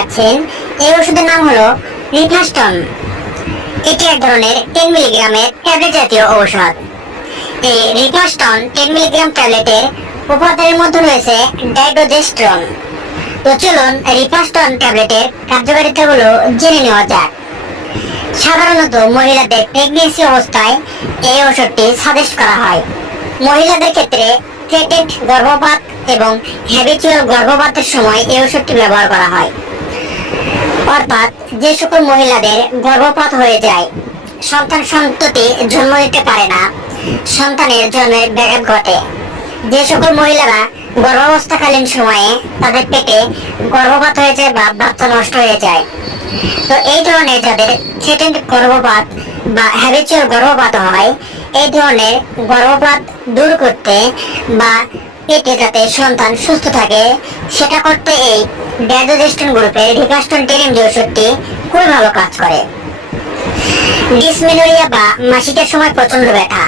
পাচ্ছেন এই ওষুধের নাম হলো রিফাস্টন এটি এক ধরনের টেন মিলিগ্রামের ট্যাবলেট জাতীয় ঔষধ। এই রিফাস্টন টেন মিলিগ্রাম ট্যাবলেটের উপাদানের মধ্যে রয়েছে ডাইডোজেস্ট্রন তো চলুন রিফাস্টন ট্যাবলেটের কার্যকারিতাগুলো জেনে নেওয়া যাক। সাধারণত মহিলাদের প্রেগনেন্সি অবস্থায় এই ওষুধটি সাজেস্ট করা হয়। মহিলাদের ক্ষেত্রে থ্রেটেড গর্ভপাত এবং হ্যাবিচুয়াল গর্ভপাতের সময় এই ওষুধটি ব্যবহার করা হয়। অর্থাৎ যে সকল মহিলাদের গর্ভপাত হয়ে যায়, সন্তান সন্ততি জন্ম দিতে পারে না, সন্তানের জন্মের ব্যাঘাত ঘটে। যে সকল মহিলারা গর্ভাবস্থাকালীন সময়ে তাদের পেটে গর্ভপাত হয়ে যায় বা বাচ্চা নষ্ট হয়ে যায়। তো এই ধরনের যাদের থ্রেটেন্ড গর্ভপাত বা হ্যাবিচুয়াল গর্ভপাত হয়, এই ধরনের গর্ভপাত দূর করতে বা পেটে যাতে সন্তান সুস্থ থাকে, সেটা করতে এই ড্যাডোজেস্টন গ্রুপের রিকাস্টন টেরিম যে ওষুধটি খুবই ভালো কাজ করে। ডিসমেনোরিয়া বা মাসিকের সময় প্রচণ্ড ব্যথা।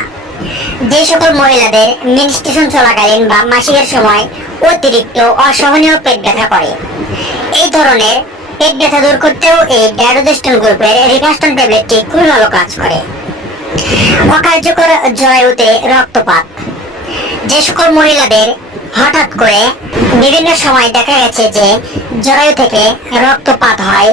যে সকল মহিলাদের মেনস্ট্রেশন চলাকালীন বা মাসিকের সময় অতিরিক্ত অসহনীয় পেট ব্যথা করে। এই ধরনের পেট ব্যথা দূর করতেও এই ড্যাডোজেস্টন গ্রুপের রিকাস্টন ট্যাবলেটটি খুবই ভালো কাজ করে। অকার্যকর জরায়ুতে রক্তপাত। যে সকল মহিলাদের হঠাৎ করে বিভিন্ন সময় দেখা গেছে যে জরায়ু থেকে রক্তপাত হয়।